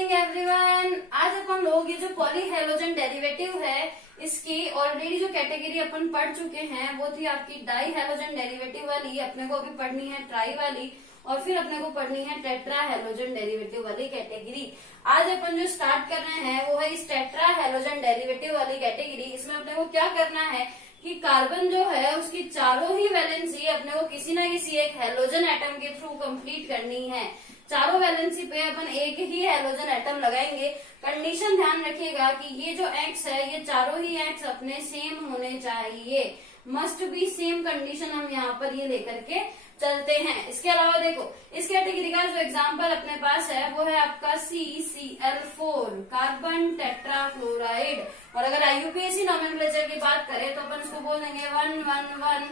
Morning everyone. आज अपन लोग ये जो पॉलीहेलोजन डेरिवेटिव है इसकी ऑलरेडी जो कैटेगरी अपन पढ़ चुके हैं वो थी आपकी डाई हेलोजन डेरिवेटिव वाली। अपने को अभी पढ़नी है ट्राई वाली और फिर अपने को पढ़नी है टेट्रा हेलोजन डेरिवेटिव वाली कैटेगरी। आज अपन जो स्टार्ट कर रहे हैं वो है इस टेट्रा हेलोजन डेरिवेटिव वाली कैटेगरी। इसमें अपने को क्या करना है कि कार्बन जो है उसकी चारों ही वैलेंसी अपने को किसी ना किसी एक हेलोजन एटम के थ्रू कंप्लीट करनी है। चारों वैलेंसी पे अपन एक ही हेलोजन एटम लगाएंगे। कंडीशन ध्यान रखिएगा कि ये जो एक्स है ये चारों ही एक्स अपने सेम होने चाहिए। मस्ट बी सेम कंडीशन हम यहाँ पर ये लेकर के चलते हैं। इसके अलावा देखो इस कैटेगरी का जो एग्जाम्पल अपने पास है वो है आपका CCl4 कार्बन टेट्राक्लोराइड। और अगर IUPAC नॉमेनक्लेचर की बात करें तो अपन इसको बोल देंगे 111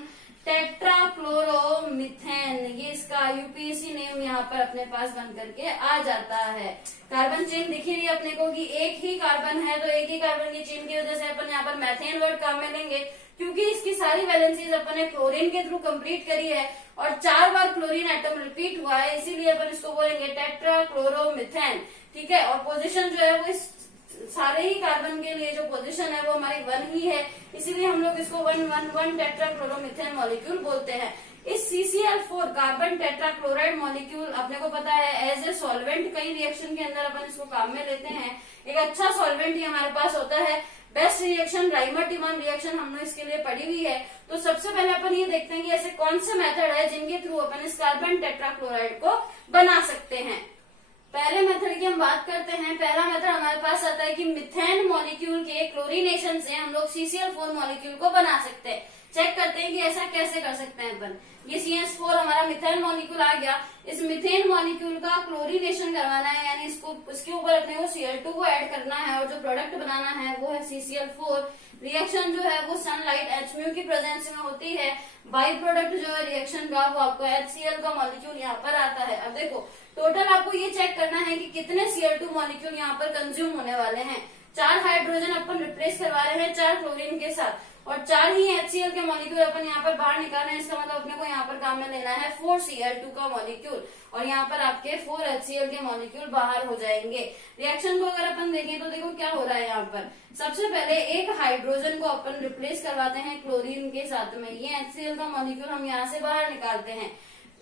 टेट्राक्लोरोमीथेन। ये इसका IUPAC नेम यहाँ पर अपने पास बन करके आ जाता है। कार्बन चेन दिखी रही है अपने को कि एक ही कार्बन है तो एक ही कार्बन की चेन की वजह से अपन यहाँ पर मैथेन वर्ड काम में लेंगे क्योंकि इसकी सारी वैलेंसीज अपन ने क्लोरीन के थ्रू कंप्लीट करी है और 4 बार क्लोरीन एटम रिपीट हुआ है, इसीलिए अपन इसको बोलेंगे टेट्राक्लोरोमीथेन। ठीक है। और पोजीशन जो है वो इस सारे ही कार्बन के लिए जो पोजीशन है वो हमारी 1 ही है, इसीलिए हम लोग इसको 111 टेट्राक्लोरोमीथेन मॉलिक्यूल बोलते हैं। इस CCl4 कार्बन टेट्राक्लोराइड मॉलिक्यूल अपने को पता है एज ए सॉल्वेंट कई रिएक्शन के अंदर अपन इसको काम में लेते हैं। एक अच्छा सॉल्वेंट ही हमारे पास होता है। बेस्ट रिएक्शन राइमर-टिमन रिएक्शन हमने इसके लिए पढ़ी हुई है। तो सबसे पहले अपन ये देखते हैं कि ऐसे कौन से मेथड है जिनके थ्रू अपन इस कार्बन टेट्राक्लोराइड को बना सकते हैं। पहले मेथड की हम बात करते हैं। पहला मेथड हमारे पास आता है कि मिथेन मॉलिक्यूल के क्लोरीनेशन से हम लोग CCl4 मॉलिक्यूल को बना सकते हैं। चेक करते हैं कि ऐसा कैसे कर सकते हैं अपन। ये CH4 हमारा मिथेन मॉलिक्यूल आ गया। इस मिथेन मॉलिक्यूल का क्लोरीनेशन करवाना है, यानी इसको इसके ऊपर अपने को Cl2 को ऐड करना है और जो प्रोडक्ट बनाना है वो है CCl4। रिएक्शन जो है वो सनलाइट HMU की प्रेजेंस में होती है। बाई प्रोडक्ट जो है रिएक्शन का वो आपको HCl का मॉलिक्यूल यहाँ पर आता है। अब देखो टोटल आपको ये चेक करना है कि कितने Cl2 मॉलिक्यूल यहाँ पर कंज्यूम होने वाले हैं। 4 हाइड्रोजन अपन रिप्लेस करवा रहे हैं 4 क्लोरीन के साथ और 4 ही HCl के मॉलिक्यूल अपन यहाँ पर बाहर निकालना है। इसका मतलब अपने को यहाँ पर काम में लेना है 4 Cl2 का मॉलिक्यूल और यहाँ पर आपके 4 HCl के मॉलिक्यूल बाहर हो जाएंगे। रिएक्शन को अगर अपन देखें तो देखो क्या हो रहा है यहाँ पर। सबसे पहले एक हाइड्रोजन को अपन रिप्लेस करवाते हैं क्लोरीन के साथ में। ये HCl का मॉलिक्यूल हम यहाँ से बाहर निकालते हैं।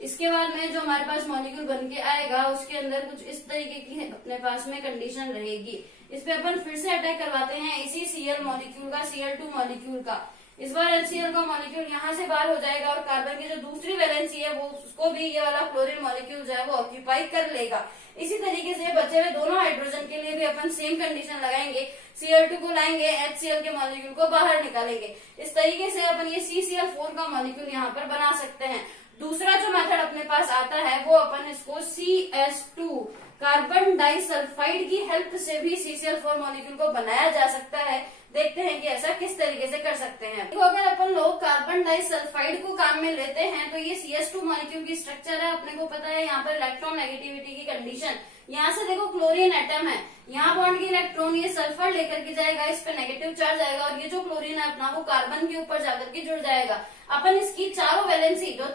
इसके बाद में जो हमारे पास मॉलिक्यूल बन के आएगा उसके अंदर कुछ इस तरीके की अपने पास में कंडीशन रहेगी। इस पे अपन फिर से अटैक करवाते हैं इसी Cl मॉलिक्यूल का, Cl2 मॉलिक्यूल का। इस बार HCl का मॉलिक्यूल यहाँ से बाहर हो जाएगा और कार्बन की जो दूसरी वैलेंसी है वो उसको भी ये वाला क्लोरीन मॉलिक्यूल जो है वो ऑक्यूपाई कर लेगा। इसी तरीके से बचे हुए दोनों हाइड्रोजन के लिए भी अपन सेम कंडीशन लगाएंगे। Cl2 को लाएंगे, HCl के मॉलिक्यूल को बाहर निकालेंगे। इस तरीके से अपन ये CCl4 का मॉलिक्यूल यहाँ पर बना सकते हैं। दूसरा जो मेथड अपने पास आता है वो अपन इसको CS2 कार्बन डाइसल्फाइड की हेल्प से भी CCl4 मॉलिक्यूल को बनाया जा सकता है। देखते हैं कि ऐसा किस तरीके से कर सकते हैं। तो अगर अपन लोग कार्बन डाइसल्फाइड को काम में लेते हैं तो ये CS2 मॉलिक्यूल की स्ट्रक्चर है। अपने को पता है यहाँ पर इलेक्ट्रॉन नेगेटिविटी की कंडीशन। यहाँ से देखो क्लोरीन एटम है, यहाँ बॉन्ड की इलेक्ट्रॉन ये सल्फर लेकर के जाएगा, इस पे नेगेटिव चार्ज आएगा और ये जो क्लोरीन है अपना वो कार्बन के ऊपर जाकर के जुड़ जाएगा। अपन इसकी चारों वैलेंसी जो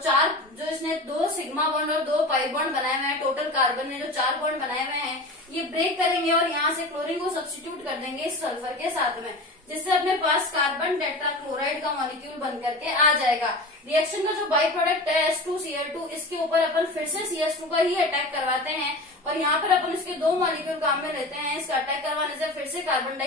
इसने 2 सिग्मा बॉन्ड और 2 पाई बॉन्ड बनाए हुए हैं, टोटल कार्बन ने जो 4 बॉन्ड बनाए हुए हैं ये ब्रेक करेंगे और यहाँ से क्लोरीन को सब्स्टिट्यूट कर देंगे इस सल्फर के साथ में, जिससे अपने पास कार्बन टेट्राक्लोराइड का मॉलिक्यूल बन करके आ जाएगा। रिएक्शन का जो बाई प्रोडक्ट है H2Cl2 इसके ऊपर अपन फिर से CS2 का ही अटैक करवाते हैं और यहाँ पर अपन इसके 2 मॉलिक्यूल काम में लेते हैं। इसका अटैक करवाने से फिर से कार्बन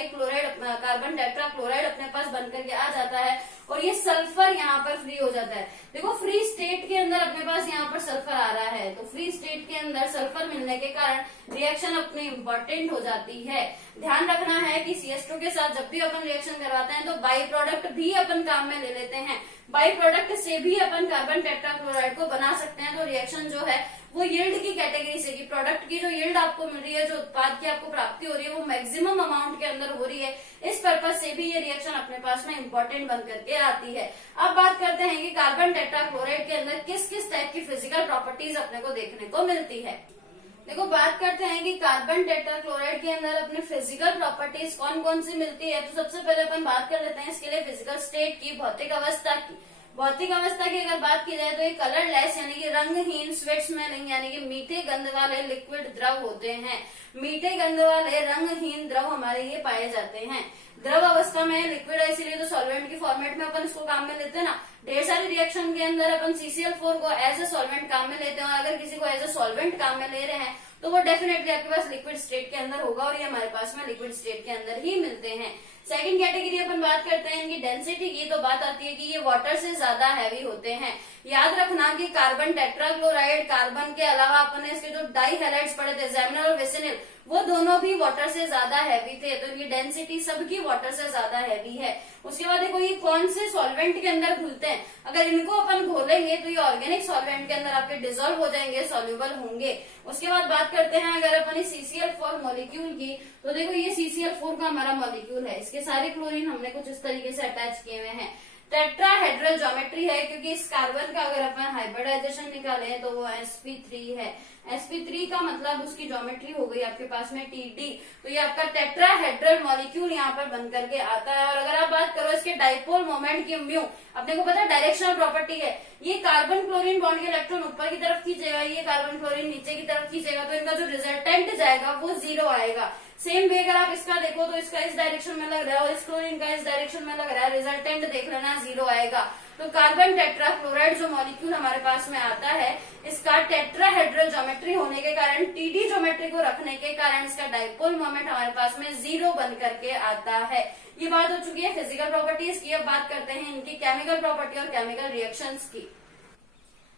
टेट्राक्लोराइड अपने पास बन करके आ जाता है और ये सल्फर यहाँ पर फ्री हो जाता है। देखो फ्री स्टेट के अंदर अपने पास यहाँ पर सल्फर आ रहा है तो फ्री स्टेट के अंदर सल्फर मिलने के कारण रिएक्शन अपनी इम्पोर्टेंट हो जाती है। ध्यान रखना है कि CS2 के साथ जब भी अपन रिएक्शन करवाते हैं तो बाई प्रोडक्ट भी अपन काम में ले लेते हैं। बाई प्रोडक्ट से भी अपन कार्बन टेट्राक्लोराइड को बना सकते हैं। तो रिएक्शन जो है वो यील्ड की कैटेगरी से, कि प्रोडक्ट की जो यील्ड आपको मिल रही है, जो उत्पाद की आपको प्राप्ति हो रही है वो मैक्सिमम अमाउंट के अंदर हो रही है, इस पर्पज से भी ये रिएक्शन अपने पास में इम्पोर्टेंट बन करके आती है। अब बात करते हैं कि कार्बन टेट्राक्लोराइड के अंदर किस किस टाइप की फिजिकल प्रॉपर्टीज अपने को देखने को मिलती है। देखो बात करते हैं कि कार्बन टेट्राक्लोराइड के अंदर अपने फिजिकल प्रॉपर्टीज कौन कौन सी मिलती है। तो सबसे पहले अपन बात कर लेते हैं इसके लिए फिजिकल स्टेट की, भौतिक अवस्था की। भौतिक अवस्था की अगर बात की जाए तो ये कलरलेस यानी कि रंगहीन, स्वेट स्मेलिंग यानी कि मीठे गंध वाले लिक्विड द्रव होते हैं। मीठे गंध वाले रंगहीन द्रव हमारे ये पाए जाते हैं। द्रव अवस्था में लिक्विड है, इसीलिए तो सॉल्वेंट की फॉर्मेट में अपन इसको काम में लेते हैं ना। ढेर सारी रिएक्शन के अंदर अपन CCl4 को एज ए सॉल्वेंट काम में लेते हैं, और अगर किसी को एज ए सॉल्वेंट काम में ले रहे हैं तो वो डेफिनेटली आपके पास लिक्विड स्टेट के अंदर होगा, और ये हमारे पास में लिक्विड स्टेट के अंदर ही मिलते हैं। सेकंड कैटेगरी अपन बात करते हैं इनकी डेंसिटी की, तो बात आती है कि ये वाटर से ज्यादा हैवी होते हैं। याद रखना कि कार्बन टेट्राक्लोराइड, कार्बन के अलावा अपन ने इसके जो डाई हैलाइड्स पढ़े थे ज़ैमिनल और विसिनिल, वो दोनों भी वाटर से ज्यादा हैवी थे, तो इनकी डेंसिटी सबकी वाटर से ज्यादा हैवी है। उसके बाद देखो ये कौन से सॉल्वेंट के अंदर घुलते हैं, अगर इनको अपन घोलेंगे तो ये ऑर्गेनिक सॉल्वेंट के अंदर आपके डिजोल्व हो जाएंगे, सॉल्युबल होंगे। उसके बाद बात करते हैं अगर अपन CCl4 मॉलिक्यूल की, तो देखो ये CCl4 का हमारा मॉलिक्यूल है, इसके सारे क्लोरीन हमने कुछ इस तरीके से अटैच किए हुए हैं। टेट्राहेड्रल ज्योमेट्री है, क्योंकि इस कार्बन का अगर अपन हाइब्रिडाइजेशन निकालें तो वो sp3 है। sp3 का मतलब उसकी ज्योमेट्री हो गई आपके पास में TD, तो ये आपका टेट्राहेड्रल मॉलिक्यूल यहाँ पर बन करके आता है। और अगर आप बात करो इसके डाइपोल मोमेंट की म्यू, अपने को पता है डायरेक्शनल प्रॉपर्टी है, ये कार्बन क्लोरीन बॉन्ड के इलेक्ट्रॉन ऊपर की तरफ खींचेगा, ये कार्बन क्लोरीन नीचे की तरफ खींचेगा, तो इनका जो रिजल्टेंट जाएगा वो 0 आएगा। सेम वे अगर आप इसका देखो तो इसका इस डायरेक्शन में लग रहा है और इस क्लोरीन का इस डायरेक्शन में लग रहा है, रिजल्टेंट देख लेना 0 आएगा। तो कार्बन टेट्राक्लोराइड जो मॉलिक्यूल हमारे पास में आता है, इसका टेट्राहेड्रल ज्योमेट्री होने के कारण, TD ज्योमेट्री को रखने के कारण इसका डाइपोल मोमेंट हमारे पास में 0 बन करके आता है। ये बात हो चुकी है फिजिकल प्रॉपर्टीज की। अब बात करते हैं इनकी केमिकल प्रॉपर्टी और केमिकल रिएक्शंस की।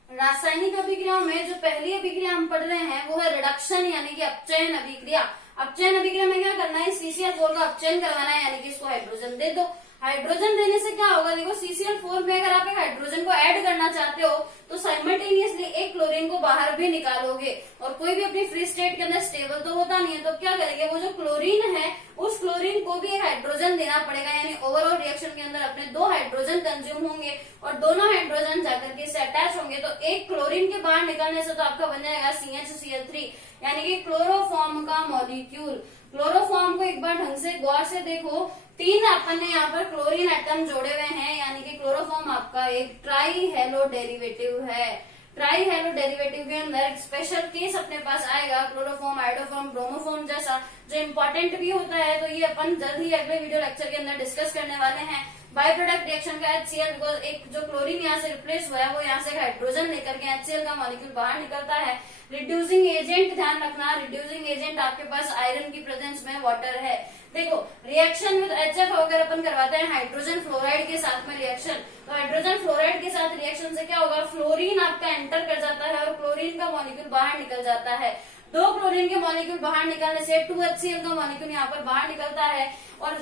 रासायनिक अभिक्रियाओं में जो पहली अभिक्रिया हम पढ़ रहे हैं वो है रिडक्शन यानी कि अपचयन अभिक्रिया। अपचयन अभिक्रिया में क्या करना है, CCl4 का अपचयन करवाना है, यानी कि इसको हाइड्रोजन दे दो। हाइड्रोजन देने से क्या होगा, देखो CCl4 में अगर आप एक हाइड्रोजन को ऐड करना चाहते हो तो साइमल्टेनियसली एक क्लोरीन को बाहर भी निकालोगे, और कोई भी अपनी फ्री स्टेट के अंदर स्टेबल तो होता नहीं है, तो क्या करेंगे, वो जो क्लोरीन है उस क्लोरीन को भी एक हाइड्रोजन देना पड़ेगा, यानी ओवरऑल रिएक्शन के अंदर अपने 2 हाइड्रोजन कंज्यूम होंगे और दोनों हाइड्रोजन जाकर के इससे अटैच होंगे, तो एक क्लोरीन के बाहर निकलने से तो आपका बन जाएगा CHCl3, यानी कि क्लोरोफॉर्म का मॉलिक्यूल। क्लोरोफॉर्म को एक बार ढंग से गौर से देखो, 3 अपन ने यहाँ पर क्लोरीन एटम जोड़े हुए हैं, यानी कि क्लोरोफॉर्म आपका एक ट्राई हेलो डेरिवेटिव है। ट्राई हेलो डेरिवेटिव के अंदर एक स्पेशल केस अपने पास आएगा क्लोरोफॉर्म, आइडोफॉर्म, ब्रोमोफॉर्म जैसा, जो इम्पोर्टेंट भी होता है, तो ये अपन जल्द ही अगले वीडियो लेक्चर के अंदर डिस्कस करने वाले हैं। बाय प्रोडक्ट रिएक्शन का HCl, बिकॉज एक जो क्लोरीन यहाँ से रिप्लेस हुआ है वो यहाँ से हाइड्रोजन लेकर के HCl का मॉलिक्यूल बाहर निकलता है। रिड्यूसिंग एजेंट ध्यान रखना, रिड्यूसिंग एजेंट आपके पास आयरन की प्रेजेंस में वाटर है। देखो रिएक्शन विद HF अगर अपन करवाते हैं हाइड्रोजन फ्लोराइड के साथ में रिएक्शन, तो हाइड्रोजन फ्लोराइड के साथ रिएक्शन से क्या होगा, फ्लोरीन आपका एंटर कर जाता है और क्लोरीन का मॉलिक्यूल बाहर निकल जाता है। 2 क्लोरीन के मॉलिक्यूल बाहर निकलने से 2HCl का मॉलिक्यूल यहाँ पर बाहर निकलता है, और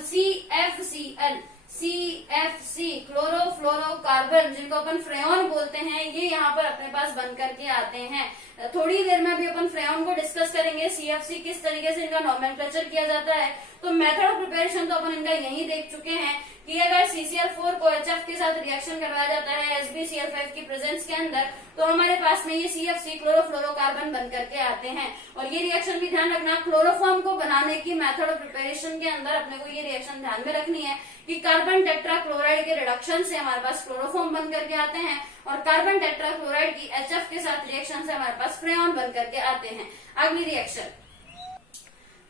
CFC क्लोरोफ्लोरोकार्बन, जिनको अपन फ्रेऑन बोलते हैं, ये यहाँ पर अपने पास बन करके आते हैं। थोड़ी देर में अभी अपन फ्रेऑन को डिस्कस करेंगे, CFC किस तरीके से इनका नॉमेनक्लेचर किया जाता है। तो मेथड ऑफ प्रिपरेशन तो अपन इनका यही देख चुके हैं कि अगर CCl4 को HF के साथ रिएक्शन करवाया जाता है SbCl5 की प्रेजेंस के अंदर, तो हमारे पास में ये CFC क्लोरोफ्लोरोकार्बन बन करके आते हैं। और ये रिएक्शन भी ध्यान रखना, क्लोरोफॉर्म को बनाने की मेथड ऑफ प्रिपरेशन के अंदर अपने को ये रिएक्शन ध्यान में रखनी है कि कार्बन टेट्राक्लोराइड के रिडक्शन से हमारे पास क्लोरोफॉर्म बन करके आते हैं, और कार्बन टेट्राक्लोराइड की HF के साथ रिएक्शन से हमारे पास फ्रेऑन बन करके आते हैं। अगली रिएक्शन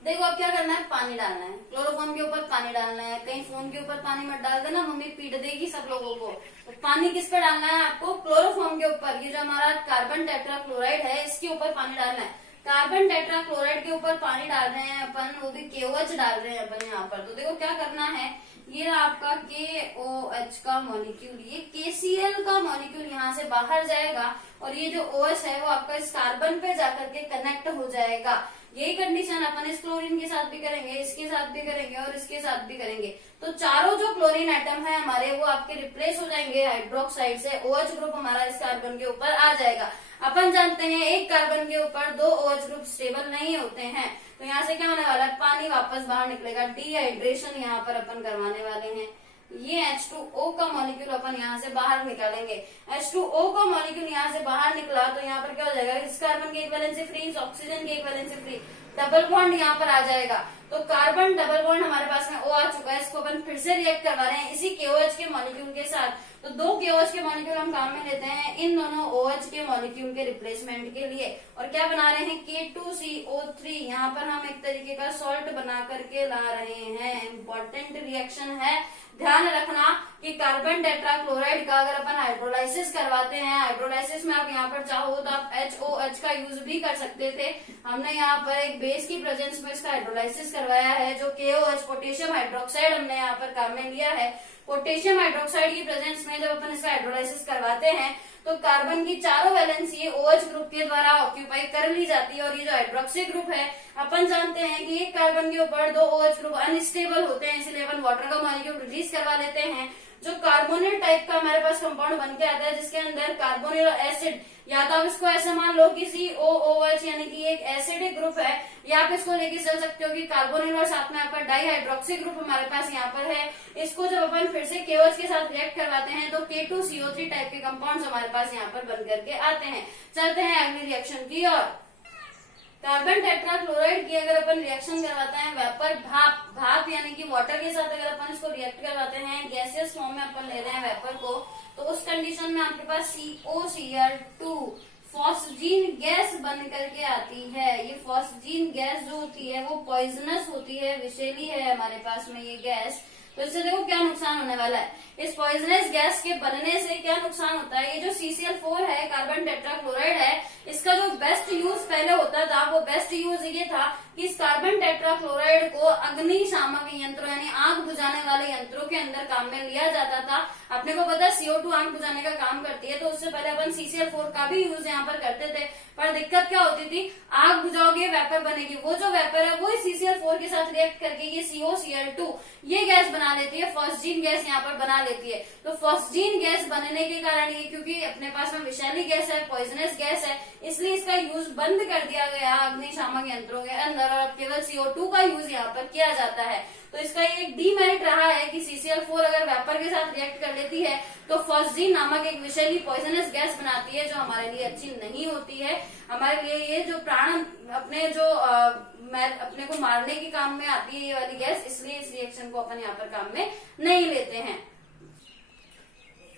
देखो, अब क्या करना है, पानी डालना है, क्लोरोफॉर्म के ऊपर पानी डालना है। कहीं फोन के ऊपर पानी मत डाल देना, मम्मी पीट देगी सब लोगों को। तो पानी किस पे डालना है आपको, क्लोरोफॉर्म के ऊपर। ये जो हमारा कार्बन टेट्राक्लोराइड है इसके ऊपर पानी डालना है। कार्बन टेट्राक्लोराइड के ऊपर पानी डाल रहे हैं अपन, वो भी KOH डाल रहे हैं अपन यहाँ पर। तो देखो क्या करना है, ये आपका KOH का मॉलिक्यूल, ये KCl का मॉलिक्यूल यहाँ से बाहर जाएगा, और ये जो OH है वो आपका इस कार्बन पे जाकर के कनेक्ट हो जाएगा। यही कंडीशन अपन इस क्लोरीन के साथ भी करेंगे, इसके साथ भी करेंगे और इसके साथ भी करेंगे। तो चारों जो क्लोरीन एटम है हमारे, वो आपके रिप्लेस हो जाएंगे हाइड्रोक्साइड से। OH ग्रुप हमारा इस कार्बन के ऊपर आ जाएगा। अपन जानते हैं एक कार्बन के ऊपर 2 OH ग्रुप स्टेबल नहीं होते हैं, तो यहाँ से क्या होने वाला है, पानी वापस बाहर निकलेगा। डिहाइड्रेशन यहाँ पर अपन करवाने वाले हैं। ये H2O का मॉलिक्यूल अपन यहाँ से बाहर निकालेंगे। H2O का मॉलिक्यूल यहाँ से बाहर निकला तो यहाँ पर क्या हो जाएगा, इस कार्बन की एक वैलेंसी फ्री, इस ऑक्सीजन की एक वैलेंसी फ्री, डबल बॉन्ड यहाँ पर आ जाएगा। तो कार्बन डबल बॉन्ड हमारे पास में O आ चुका है, इसको अपन फिर से रिएक्ट करवा रहे हैं इसी KOH के मॉलिक्यूल के साथ। तो दो KOH के मॉलिक्यूल हम काम में लेते हैं इन दोनों OH के मॉलिक्यूल के रिप्लेसमेंट के लिए, और क्या बना रहे हैं K2CO3। यहाँ पर हम एक तरीके का सॉल्ट बना करके ला रहे हैं। इंपॉर्टेंट रिएक्शन है, ध्यान रखना कि कार्बन टेट्राक्लोराइड का अगर अपन हाइड्रोलाइसिस करवाते हैं, हाइड्रोलाइसिस में आप यहाँ पर चाहो तो आप HOH का यूज भी कर सकते थे। हमने यहाँ पर एक बेस की प्रेजेंस में इसका हाइड्रोलाइसिस करवाया है, जो KOH पोटेशियम हाइड्रोक्साइड हमने यहाँ पर काम में लिया है। पोटेशियम हाइड्रोक्साइड की प्रेजेंस में जब अपन इसका हाइड्रोलाइसिस करवाते हैं तो कार्बन की चारों वैलेंसी OH ग्रुप के द्वारा ऑक्यूपाई कर ली जाती है, और ये जो हाइड्रोक्सी ग्रुप है, अपन जानते हैं कि एक कार्बन के ऊपर दो OH ग्रुप अनस्टेबल होते हैं, इसलिए अपन वाटर का मॉलिक्यूल रिलीज करवा लेते हैं। जो कार्बोनिल टाइप का हमारे पास कंपाउंड बन के आता है, जिसके अंदर कार्बोनिल एसिड, या तो आप इसको ऐसे मान लो कि COOH यानी कि एक एसिडिक ग्रुप है, या आप इसको लेके चल सकते हो कि कार्बोनिल और साथ में आपका डाइहाइड्रोक्सी ग्रुप हमारे पास यहाँ पर है। इसको जब अपन फिर से KOH के साथ रिएक्ट करवाते हैं तो K2CO3 टाइप के कंपाउंड्स हमारे पास यहाँ पर बन करके आते हैं। चलते हैं अगली रिएक्शन की ओर। कार्बन टेट्राक्लोराइड की अगर अपन रिएक्शन करवाते हैं वेपर भाप यानी कि वाटर के साथ अगर अपन इसको रिएक्ट करवाते हैं, गैसियस फॉर्म में अपन ले रहे हैं वेपर को, तो उस कंडीशन में आपके पास COCl2 फॉस्जीन गैस बन करके आती है। ये फॉस्जीन गैस जो होती है वो पॉइजनस होती है, विषैली है हमारे पास में ये गैस। तो इससे देखो क्या नुकसान होने वाला है। इस पॉइजनस गैस के बनने से क्या नुकसान होता है, ये जो CCl4 है, कार्बन टेट्राक्लोराइड है, इसका जो बेस्ट यूज पहले होता था, वो बेस्ट यूज ये था कि इस कार्बन टेट्राक्लोराइड को अग्निशामक यंत्रों यानी आग बुझाने वाले यंत्रों के अंदर काम में लिया जाता था। अपने को पता है CO2 आग बुझाने का काम करती है, तो उससे पहले अपन CCl4 का भी यूज यहाँ पर करते थे। पर दिक्कत क्या होती थी, आग बुझाओगे वेपर बनेगी, वो जो वेपर है वो CCl4 के साथ रिएक्ट करके ये COCl2 ये गैस बना लेती है, फॉस्जीन गैस यहाँ पर बना लेती है। तो फॉस्जीन गैस बनने के कारण ये, क्योंकि अपने पास में विषैली गैस है, पॉइजनस गैस है, इसलिए इसका यूज बंद कर दिया गया अग्निशामक यंत्रों के अंदर, और अब केवल CO2 का यूज यहाँ पर किया जाता है। तो इसका एक डीमेरिट रहा है कि CCl4 अगर वेपर के साथ रिएक्ट कर लेती है तो फॉस्जीन नामक एक विषैली पॉइजनस गैस बनाती है, जो हमारे लिए अच्छी नहीं होती है। हमारे लिए ये जो प्राण अपने जो अपने को मारने के काम में आती है ये वाली गैस, इसलिए इस रिएक्शन को अपन यहाँ पर काम में नहीं लेते हैं।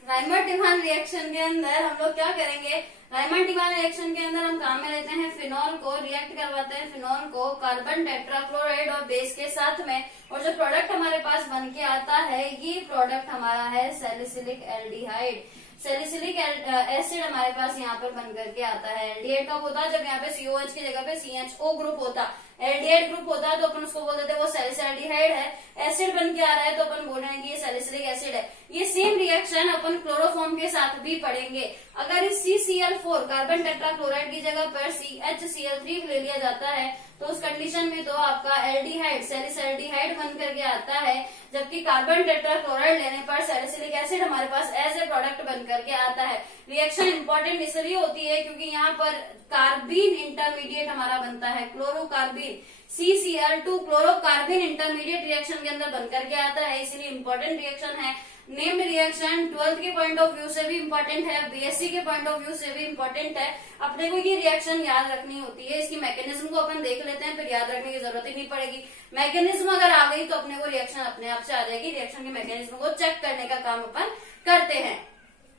राइमर-डिवान रिएक्शन के अंदर हम लोग क्या करेंगे, राइमर-डिवान रिएक्शन के अंदर हम काम में लेते हैं फिनॉल को, रिएक्ट करवाते हैं फिनॉल को कार्बन टेट्राक्लोराइड और बेस के साथ में, और जो प्रोडक्ट हमारे पास बन के आता है ये प्रोडक्ट हमारा है सैलिसिलिक एल्डिहाइड। सैलिसिलिक एसिड हमारे पास यहाँ पर बन करके आता है। एल्डिहाइड कब होता है, जब यहाँ पे COH की जगह पे CHO ग्रुप होता, एल्डिहाइड ग्रुप होता है तो अपन उसको बोल देते हैं वो सैलिसल्डिहाइड है। एसिड बन के आ रहा है तो अपन बोल रहे हैं कि ये सैलिसिलिक एसिड है। ये सेम रिएक्शन अपन क्लोरोफॉर्म के साथ भी पढ़ेंगे। अगर इस CCl4 कार्बन टेट्राक्लोराइड की जगह पर CHCl3 ले लिया जाता है तो उस कंडीशन में तो आपका एल्डिहाइड सैलिसल्डिहाइड बन करके आता है, जबकि कार्बन टेट्राक्लोराइड लेने पर सैलिसिलिक एसिड हमारे पास एज ए प्रोडक्ट बन करके आता है। रिएक्शन इंपॉर्टेंट इसलिए होती है क्योंकि यहाँ पर कार्बीन इंटरमीडिएट हमारा बनता है, क्लोरोकार्बीन CCl2 क्लोरोकार्बीन इंटरमीडिएट रिएक्शन के अंदर बनकर के आता है, इसलिए इंपॉर्टेंट रिएक्शन है। नेम्ड रिएक्शन 12th के पॉइंट ऑफ व्यू से भी इम्पोर्टेंट है, BSc के पॉइंट ऑफ व्यू से भी इम्पोर्टेंट है। अपने को ये रिएक्शन याद रखनी होती है, इसकी मैकेनिज्म को अपन देख लेते हैं, फिर याद रखने की जरूरत ही नहीं पड़ेगी। मैकेनिज्म अगर आ गई तो अपने को रिएक्शन अपने आप से आ जाएगी। रिएक्शन के मैकेनिज्म को चेक करने का काम अपन करते हैं।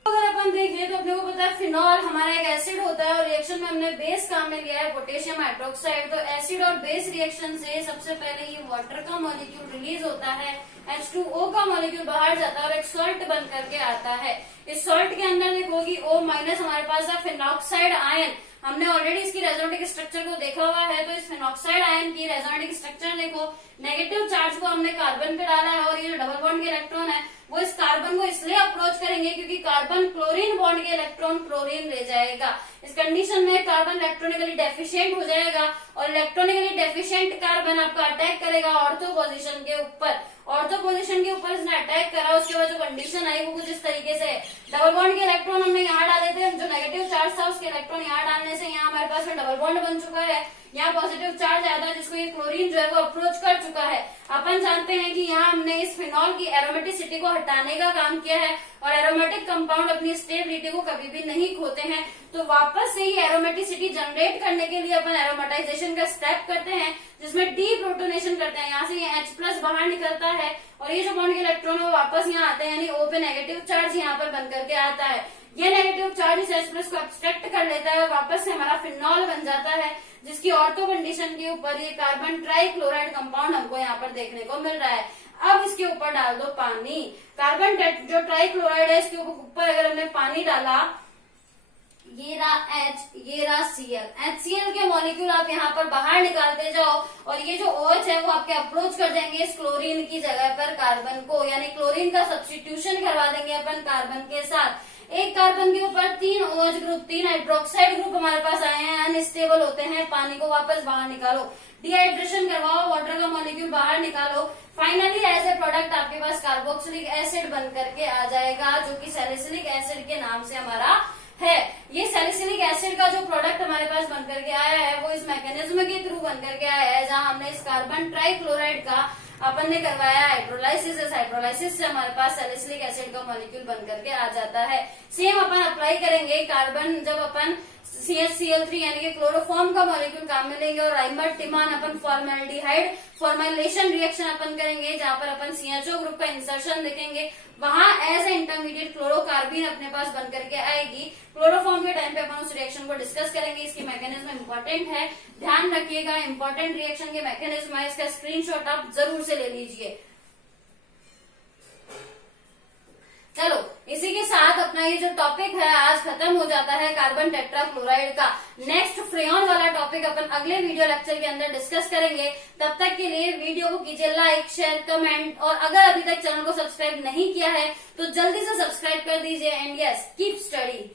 अगर अपन देखें तो अपने को पता है फिनॉल हमारा एक एसिड होता है, और रिएक्शन में हमने बेस काम में लिया है पोटेशियम हाइड्रोक्साइड। तो एसिड और बेस रिएक्शन से सबसे पहले ये वाटर का मॉलिक्यूल रिलीज होता है, H2O का मॉलिक्यूल बाहर जाता है और एक सॉल्ट बन करके आता है। इस सॉल्ट के अंदर देखोगी O- हमारे पास है फिनॉक्साइड आयन। हमने ऑलरेडी इसकी रेजोनेटिक स्ट्रक्चर को देखा हुआ है, तो इस फिनॉक्साइड आयन की रेजोनेटिक स्ट्रक्चर देखो, नेगेटिव चार्ज को हमने कार्बन पे डाला है, और ये जो डबल बॉन्ड के इलेक्ट्रॉन है वो इस कार्बन को इसलिए अप्रोच करेंगे क्योंकि कार्बन क्लोरीन बॉन्ड के इलेक्ट्रॉन क्लोरीन ले जाएगा। इस कंडीशन में कार्बन इलेक्ट्रॉनिकली डेफिशिएंट हो जाएगा, और इलेक्ट्रॉनिकली डेफिशिएंट कार्बन आपका अटैक करेगा ऑर्थो पोजीशन के ऊपर। ऑर्थो पोजीशन के ऊपर इसने अटैक करा, उसके बाद जो कंडीशन आई वो कुछ इस तरीके से, डबल बॉन्ड के इलेक्ट्रॉन हमने यहाँ डाले थे, जो नेगेटिव चार्ज था उसके इलेक्ट्रॉन यहाँ डालने से यहाँ हमारे पास में डबल बॉन्ड बन चुका है। यहाँ पॉजिटिव चार्ज आया था जिसको ये क्लोरीन जो है वो अप्रोच कर चुका है। अपन जानते हैं कि यहाँ हमने इस फिनॉल की एरोमेटिसिटी को हटाने का काम किया है और एरोमेटिक कंपाउंड अपनी स्टेबिलिटी को कभी भी नहीं खोते हैं, तो वापस से ही एरोमेटिसिटी जनरेट करने के लिए अपन एरोमेटाइजेशन का स्टेप करते हैं जिसमें डी प्रोटोनेशन करते हैं। यहाँ से ये H+ बाहर निकलता है और ये जो बॉन्ड के इलेक्ट्रॉन है वो वापस यहाँ आते हैं, यानी O पे नेगेटिव चार्ज यहाँ पर बन करके आता है। ये नेगेटिव चार्ज इस H+ को एब्स्ट्रैक्ट कर लेता है और वापस से हमारा फिनॉल बन जाता है, जिसकी ऑर्थो कंडीशन के ऊपर ये कार्बन ट्राइक्लोराइड कंपाउंड हमको यहाँ पर देखने को मिल रहा है। अब इसके ऊपर डाल दो पानी। कार्बन जो ट्राइक्लोराइड है इसके ऊपर अगर हमने पानी डाला, ये रहा H, ये रहा Cl। HCl के मॉलिक्यूल आप यहाँ पर बाहर निकालते जाओ और ये जो OH है वो आपके अप्रोच कर देंगे इस क्लोरीन की जगह पर कार्बन को, यानी क्लोरीन का सब्स्टिट्यूशन करवा देंगे अपन कार्बन के साथ। एक कार्बन के ऊपर 3 OH ग्रुप, 3 हाइड्रोक्साइड ग्रुप हमारे पास आए हैं, अनस्टेबल होते हैं। पानी को वापस बाहर निकालो, डिहाइड्रेशन करवाओ, वाटर का मॉलिक्यूल बाहर निकालो। फाइनली एज ए प्रोडक्ट आपके पास कार्बोक्सिलिक एसिड बन करके आ जाएगा, जो कि सैलिसिलिक एसिड के नाम से हमारा है। ये सैलिसिलिक एसिड का जो प्रोडक्ट हमारे पास बनकर के आया है वो इस मैकेनिज्म के थ्रू बनकर के आया है, जहां हमने इस कार्बन ट्राइक्लोराइड का अपन ने करवाया हाइड्रोलाइसिस। इस हाइड्रोलाइसिस से हमारे पास सैलिसिलिक एसिड का मॉलिक्यूल बनकर के आ जाता है। सेम अपन अप्लाई करेंगे कार्बन, जब अपन CH_Cl3 यानी कि क्लोरोफॉर्म का मॉलिक्यूल काम में लेंगे और राइमर टिमान अपन फॉर्मेल्डिहाइड फॉर्मेलेशन रिएक्शन अपन करेंगे, जहां पर अपन CHO ग्रुप का इंसर्शन देखेंगे, वहां एज ए इंटरमीडिएट क्लोरोकार्बिन अपने पास बन करके आएगी। क्लोरोफॉर्म के टाइम पे अपन उस रिएक्शन को डिस्कस करेंगे। इसकी मैकेनिज्म इंपॉर्टेंट है, ध्यान रखिएगा, इंपॉर्टेंट रिएक्शन के मैकेनिज्म है, इसका स्क्रीनशॉट आप जरूर से ले लीजिए। चलो इसी के साथ अपना ये जो टॉपिक है आज खत्म हो जाता है कार्बन टेट्राक्लोराइड का। नेक्स्ट फ्रेऑन वाला टॉपिक अपन अगले वीडियो लेक्चर के अंदर डिस्कस करेंगे। तब तक के लिए वीडियो को कीजिए लाइक, शेयर, कमेंट, और अगर अभी तक चैनल को सब्सक्राइब नहीं किया है तो जल्दी से सब्सक्राइब कर दीजिए। And yes, keep study.